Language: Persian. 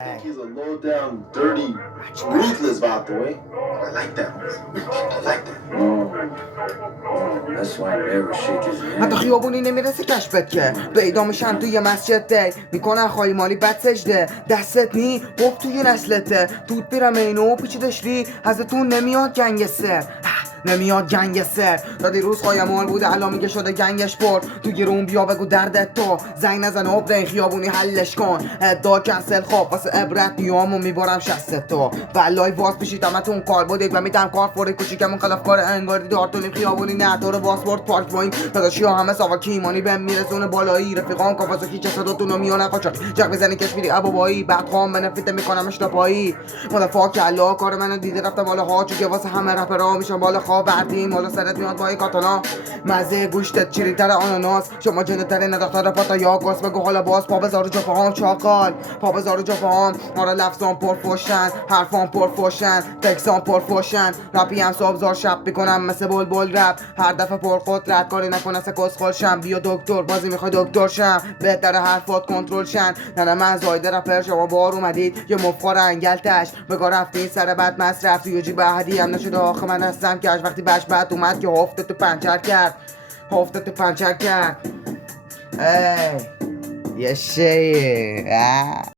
I think he's a low down, dirty, ruthless about the way. I like that. I like that. That's why I never shake his hand. حتی خیابونی نمیرسه کشفت که پیدا میشن توی مسجد دی میکنن خواهی مالی بد سجده دستت نی بب توی نسلته توت بیرم اینو پیچیدش ری ازتون نمیاد گنگستر نمیاد گنگستر تا دیروز خواهی بوده الان میگه شده گنگش پر تو گرون بیا بگو دردت تو زنگ نزن آب این خیابونی حلش کن ادعا کنسل خواب واسه عبرت میام و میبارم شست تو بلای باز پیشیدم اتون کار بودید و میدم کار فوری کوچیکمون خلاف کار انگاری دارتونیم خیابونی نه تو رو پاسپورت پارک با این داداشی ها همه ساواکی ایمانی بهم میرسونه بالایی رفیقان کافازاکی جسداتون رو میانه قاچاق جق بزنی کشمیری ابابایی بعد خام بنفیت میکنمش تا پایی مدفاع کلا کار منو دیده رفتم بالا ها چون که واسه همه رپرها میشم بالا خواب وردیم بالا سرت میاد با کاتانا مزه گوشتت چیریتر آناناس شما جنتر نداختر پاتا یا گاز بگو حالا باز پا بزارو جا پاهم چاقال پا بزارو جا پاهم آره لفظان پرفوشن حرفان پرفوشن تکسان پرفوشن رپی هم صابزار شب میکنم مثل بلبل رپ هر دفعه پرقدرت کاری نکنه سه کسخل شم بیا دکتر بازی میخوای دکتر شم بهتر حرفات کنترل شن نه من زایده رپر شما بار اومدید یه مفخار انگل تش بگا رفتین سر بد مصرف توی جیب احدی هم نشده آخه من هستم که وقتی بش بعد اومد که هفتتو پنچر کرد ای یه شیه